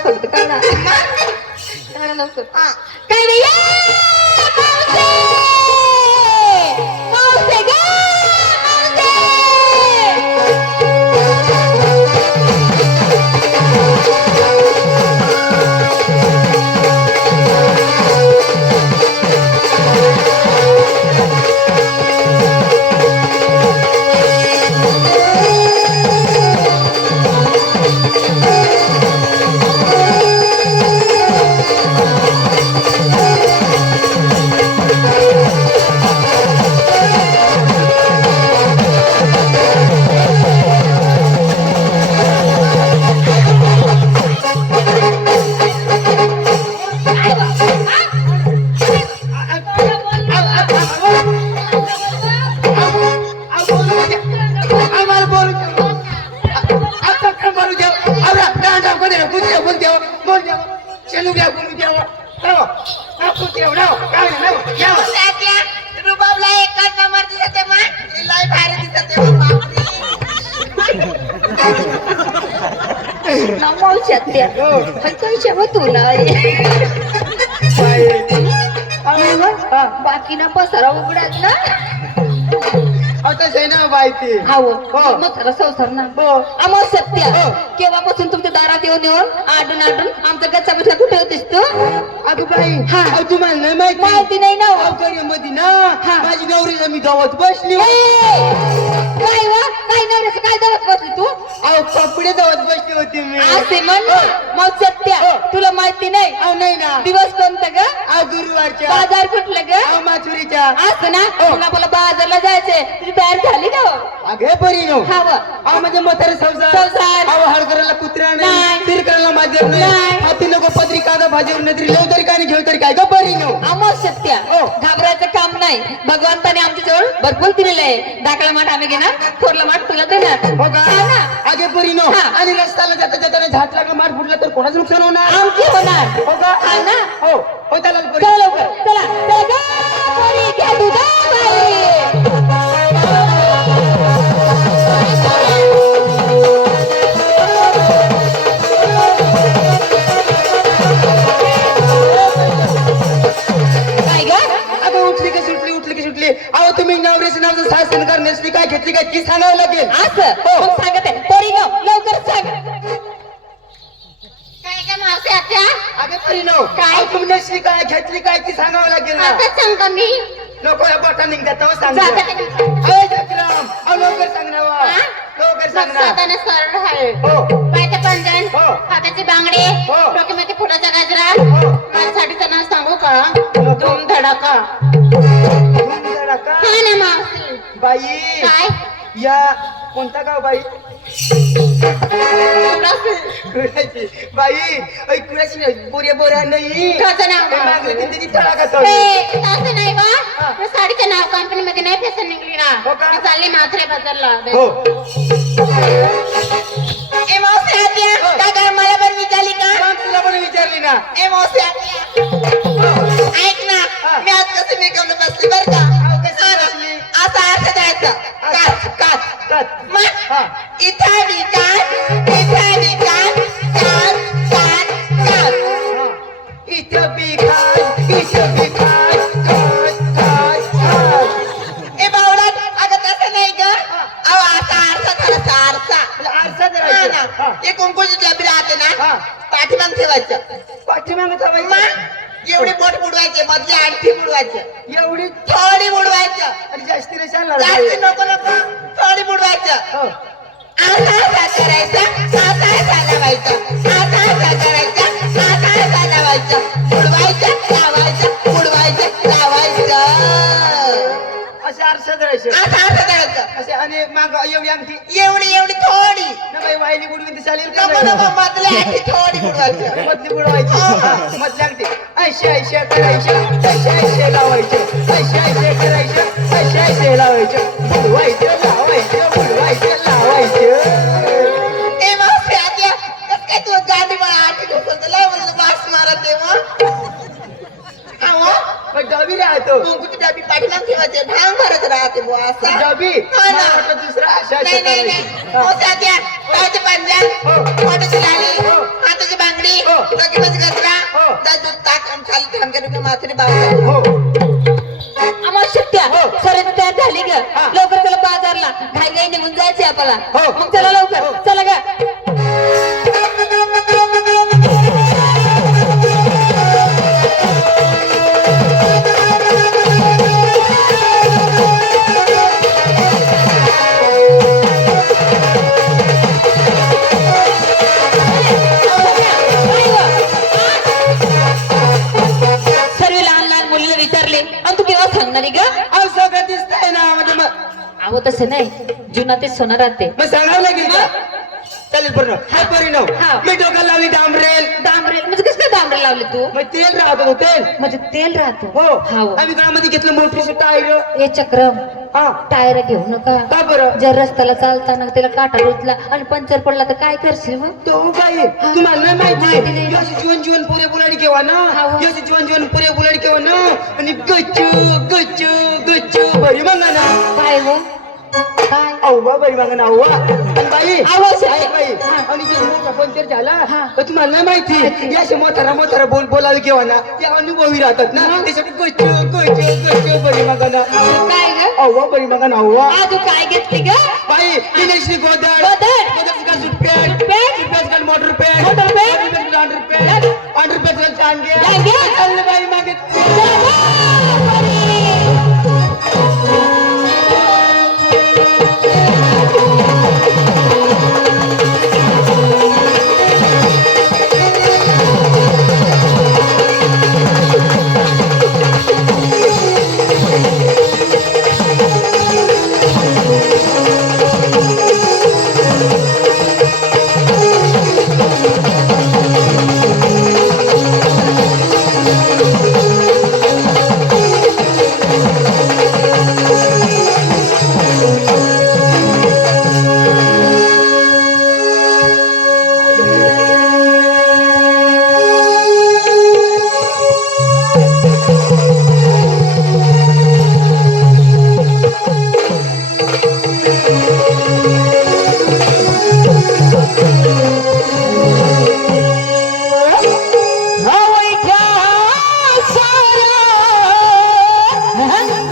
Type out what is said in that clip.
फक्त काढा काढा लवकर काय नाही मावसे ग बाकी ना पसारा उघडाच ना संसार ना आम्हाला सत्य केव्हापासून तुमच्या दारात येऊन आडून आमचा गच्चा बिच्चा कुठे होतीस तू अगं बाई तुम्हाला नाही माहिती नाही ना मध्ये ना माझी नवरीला मी धावत बसली काय वा काय नवऱ्याचं काय धावत बसली तू अहो कपडे धावत बसली होती मी असे म्हण मग सत्य तुला माहिती नाही अहो नाही ना दिवस कोणता ग गुरुवारच्या बाजार कुठलं ग माथुरीच्या असं ना तुला मला बाजारला जायचंय तुझी तयार झाली का अगे बरी नो हा म्हणजे म्हातारे संसार अहो हळ करायला कुत्र्या नाही सिर करायला माझ्या नाही हाती नको पत्री कादा भाजीवर नजरी लव तरी काय घेऊ तरी काय ग बरी नो आम्हाला सत्य घाबरायचं काम नाही भगवंताने आमच्या जवळ भरपूर दिलेलं आहे दाखला माठ आम्ही घेणार थोरला माठ तुला देणार हो का अगे बरी नो आणि रस्त्याला जाता जाताना झाट लागला मार फुटला तर कोणाचं नुकसान होणार आमची होणार हो का हा ना हो हो त्याला चला लवकर चला चला ग पोरी घ्या दूध बाई अहो तुम्ही नवऱ्याचं नाव शासन करण्यासाठी काय घेतली काय ती सांगावं लागेल असं मग सांगत आहे पोरी नो लवकर सांग काय काय मावशी आत्या अगं परी नो काय तुम्ही नसली काय घेतली काय ती सांगावं लागेल ना आता सांग मी नको या बोटा निघतात सांग लवकर सांग ना लवकर सांग ना साधारण सरळ आहे हो पायाचे पंजन हो हाताचे बांगडे हो डोक्यामध्ये फुलाचा गजरा हो माझ्या साडीचं नाव सांगू का धूम धडाका का हा ना मावशी बाई काय या कोणता गाव बाई कुणाची बाई कुणाची नाही बोऱ्या बोऱ्या नाही कसं नाव मागली ती त्याची तळाका तसं नाही बा साडीचं नाव कंपनी मध्ये नाही फॅशन निघली ना चालली माथरे बाजारला हो ए मावशी आत्या काय काय मला पण विचारली का तुला पण विचारली ना ए मावशी आत्या ऐक ना मी आज कसं मेकअपला बसली बरं का असा अर्थ द्यायचा काच काच काच इथं विकास काच काच काच इथं विकास ए बावळा अगं तसं नाही ग अहो असा आरसा थोडासा आरसा हे कुंकुची डबी राहते ना पाठीमाग ठेवायचं पाठीमाग ठेवायचं एवढी बोट बुडवायचे मधली आणखी बुडवायचं एवढी थोडी बुडवायचं आणि जास्ती जास्ती नको नको थोडी बुडवायचं असा करायचा असा लावायचं असा करायचं असा लावायचं बुडवायचं लावायचं बुडवायचं लावायचं असे आरसा धरायचे असं करायचं असे आणि माग एवढी अंगठी एवढी थोडी बाई वाहिली बुडवी ती चालेल नको नको मधली आणखी थोडी बुडवायचं मधली बुडवायची मधली अंगठी ऐशे करायचं ऐशे लावायचं ऐशे करायचं ऐशे लावायचं बुडवायचं लावायचं ए मावशी आत्या कसं काय तू गाडी मला आठी ढोकल लय म्हणलं बास मारत तेव्हा डबी राहतो कुंकुची डबी पाठीमाग ठेवायचे भांग भरत राहते बुवा असा डबी दुसरा नाही मावशी आत्या पायाचे पंजा हाताची लाली हाताची बांगडी बाकी बस गजरा हो. जा दूध ताक आणि खाली थांबके रुपये माथरी बाबा हो आम्हाला सुट्ट्या हो. सरे तयार झाली ग हा. लवकर चला बाजारला घाई घाई निघून जायचे आपल्याला हो. मग चला लवकर हो. चला ग सर्व लहान लहान मुलीला विचारले आणि तू केव्हा सांगणार आहे ग अहो सगळं दिसतंय ना म्हणजे मग अहो तसं नाही जुना ते सोनं राहते मग सांगावं लागेल का चालेल पूर्ण हा परिणाम हा. मी डोक्याला लावली डांबरेल डांबरे म्हणजे कसं काय डांबरे लावले तू मग तेल राहत होतं तेल म्हणजे तेल राहतो हो हा आम्ही गळ्यामध्ये घेतलं मोठीशी टायर हे चक्रम हा टायर घेऊ नका का बरं जर रस्त्याला चालताना त्याला काटा रुतला आणि पंक्चर पडला तर काय करशील मग तो काय तुम्हाला नाही माहिती माहिती नाही. याची जीवन जीवन पुरे बुलाडी केव्हा ना हा, हो. याची जीवन जीवन पुरे बुलाडी केव्हा ना आणि गच्चू गच्चू गच्चू बरी म्हणा ना काय हो काय अव्वा बरी मागा ना अव्वा आणि बाई आवाज आहे. ऐक बाई हा. आणि जे मोठा पंक्चर झाला हा. तर तुम्हाला नाही माहिती याशी मोठारा मोठारा बोलावे केव्हा ना ते अनुभवी राहतात ना त्यासाठी गच्चू गच्चू गच्चू बरी मागा ना काय ग अव्वा बरी मागा ना अव्वा तू काय घेतली ग बाई दिनेशनी गोदर गोदर. गोदरचं सुटपॅट सुटपॅट. सुटपॅट मोटर पॅट मोटर पॅट. अंडर पॅट लांडगे. चांगलं बाई मागे